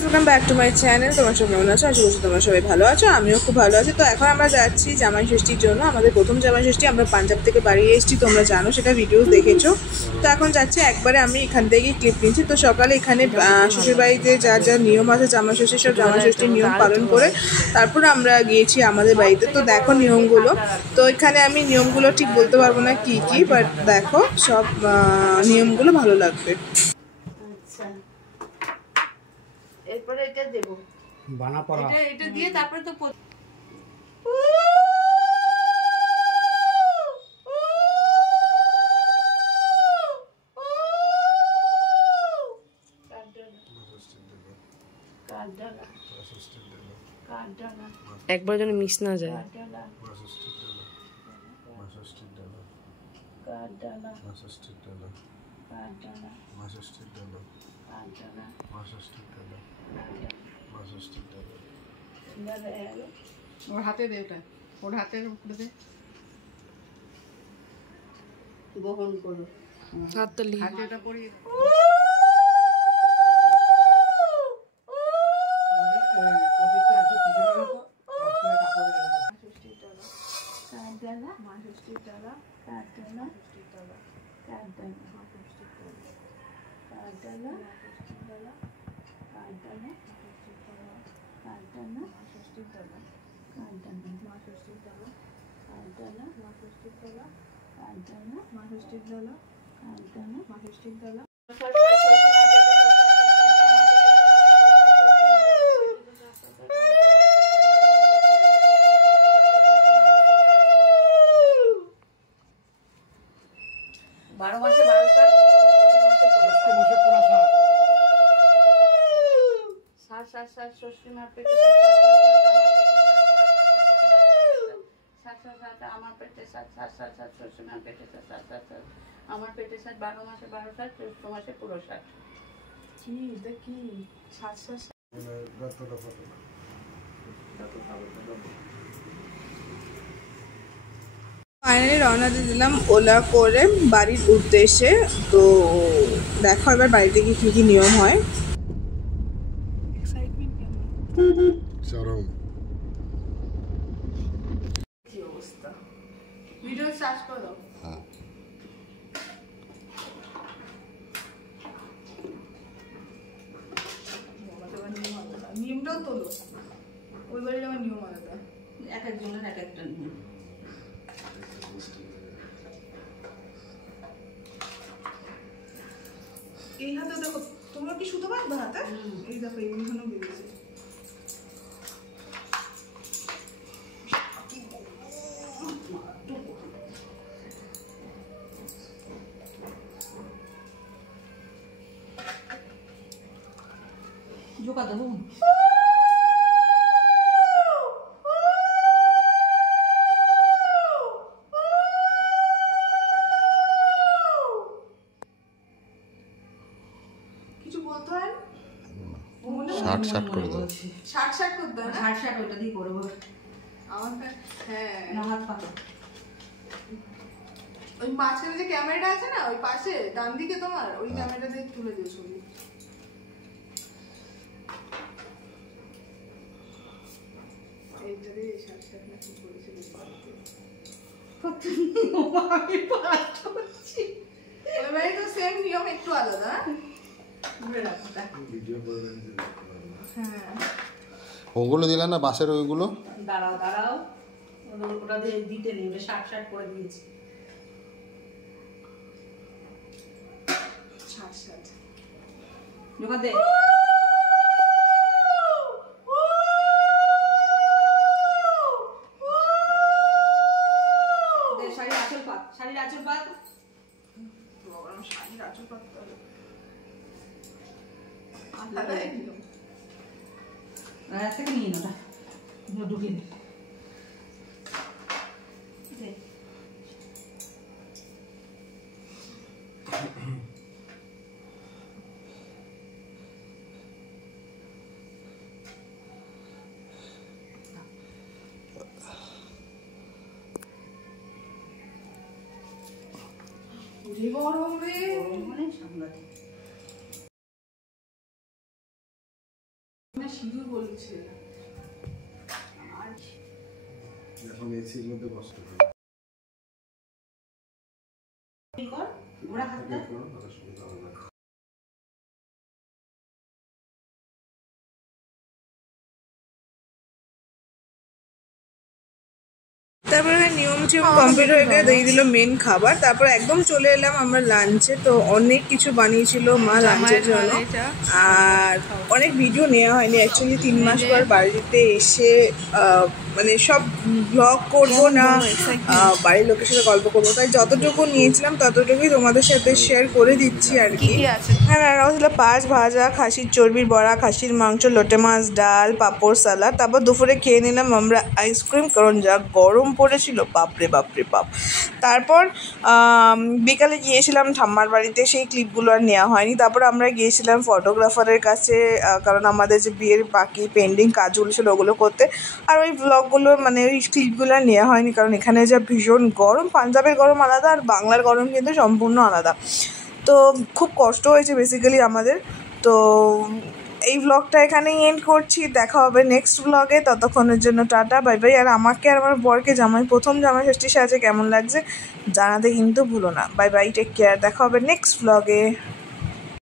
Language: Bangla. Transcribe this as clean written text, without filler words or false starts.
Guys, welcome back to my channel. তোমরা সবাই কেমন আছো? আশা করছি তোমরা সবাই ভালো আছো। আমিও খুব ভালো আছি। তো এখন আমরা যাচ্ছি জামাই ষষ্ঠীর জন্য। আমাদের প্রথম জামাই ষষ্ঠী। আমরা পাঞ্জাব থেকে বাড়ি এসেছি, তোমরা জানো, সেটা ভিডিও দেখেছো। তো এখন যাচ্ছি, একবারে আমি এখান থেকেই ক্লিপ নিচ্ছি। তো সকালে এখানে শ্বশুরবাড়িতে যা যা নিয়ম আছে জামাই ষষ্ঠীর, সব জামাই ষষ্ঠীর নিয়ম পালন করে তারপর আমরা গিয়েছি আমাদের বাড়িতে। তো দেখো নিয়মগুলো। তো এখানে আমি নিয়মগুলো ঠিক বলতে পারবো না কি কি, বাট দেখো সব নিয়মগুলো ভালো লাগবে। এরপরে এটা দেব বানা পড়া, এটা দিয়ে তারপরে তো একবার যেন মিস না যায়। ওর হাতে দে, ওটা ওর হাতের উপরে দে, গ্রহণ করো, হাততালি, হাতেটা পরিয়ে আমার পেটে 12 মাসে 12 সাত, চৈত্র মাসে পুরো 7। কি এটা কি 7 ফাইনালি রওনা দিয়ে দিলাম ওলা করে বাড়ির উদ্দেশ্যে। তো দেখো এবার বাড়িতে গিয়ে কি কি নিয়ম হয়। কি অবস্থা, ভিডিও সার্চ করো। নিয়মটাও তোলো, ওই বাড়ির আমার নিয়ম আলাদা, এক একজনের এক একটা নিয়ম। এই হাতে দেখো, তোমরা কি সুতো বাঁধবে হাতে? এই দেখো এইখানেও বেরিয়েছে। জোকা দেবো শার্ট করে দাও, শার্ট করতে হয় না, শার্ট ওটা দিয়ে করবো আমার। হ্যাঁ না, হাত পাতো। ওই মাঝখানে যে ক্যামেরাটা আছে না, ওই পাশে ডান দিকে তোমার, ওই ক্যামেরাটা দিয়ে তুলে দিও ছবি। এইটা দিয়ে শার্ট না কি করেছিল বাড়িতে, আমি পাঠ করছি। ওই বাড়ি তো সেম নিয়ম, একটু আলাদা। ওগুলো দিলে না বাসের, ওইগুলো দাঁড়াও দাঁড়াও, ওটা দিয়ে দিতে নেই, ওটা শার্ট শার্ট করে দিয়েছি। শার্ট শার্ট জোকা দে, শাড়ির আঁচল পাত, শাড়ির আঁচল পাত, শাড়ির আঁচল পাত থেকে নিয়ে না, ঢুকিয়ে দে। গরম রে, গরম মানে সামলাতে সিঁদুর বলছে এখন এসির মধ্যে কষ্ট করে ওরা হাতটা তারপরে নিয়ম টিয়ম কমপ্লিট হয়ে গেলে দিয়ে দিল মেন খাবার। তারপর একদম চলে এলাম আমরা লাঞ্চে। তো অনেক কিছু বানিয়েছিল মা লাঞ্চের জন্য, আর অনেক ভিডিও নেওয়া হয়নি অ্যাকচুয়ালি। 3 মাস পর বাড়িতে এসে মানে সব ব্লগ করবো না, বাড়ির লোকের সাথে গল্প করবো, তাই যতটুকু নিয়েছিলাম ততটুকুই তোমাদের সাথে শেয়ার করে দিচ্ছি আর কি। হ্যাঁ, রান্না হয়েছিল পাঁচ ভাজা, খাসির চর্বির বড়া, খাসির মাংস, লোটে মাছ, ডাল, পাঁপড়, সালাদ। তারপর দুপুরে খেয়ে নিলাম আমরা আইসক্রিম, কারণ যা গরম পড়েছিল বাপরে বাপরে বাপ। তারপর বিকালে গিয়েছিলাম ঠাম্মার বাড়িতে, সেই ক্লিপগুলো আর নেওয়া হয়নি। তারপর আমরা গিয়েছিলাম ফটোগ্রাফারের কাছে, কারণ আমাদের যে বিয়ের বাকি পেন্ডিং কাজগুলো ছিল ওগুলো করতে। আর ওই ব্লগগুলো মানে ওই ক্লিপগুলো আর নেওয়া হয়নি, কারণ এখানে যা ভীষণ গরম, পাঞ্জাবের গরম আলাদা আর বাংলার গরম কিন্তু সম্পূর্ণ আলাদা। তো খুব কষ্ট হয়েছে বেসিক্যালি আমাদের। তো এই ব্লগটা এখানেই এন্ড করছি, দেখা হবে নেক্সট ব্লগে। ততক্ষণের জন্য টাটা, বাই বাই। আর আমাকে আর আমার বরকে প্রথম জামাই ষষ্ঠী সাজে কেমন লাগছে জানাতে কিন্তু ভুলো না। বাই বাই, টেক কেয়ার, দেখা হবে নেক্সট ব্লগে।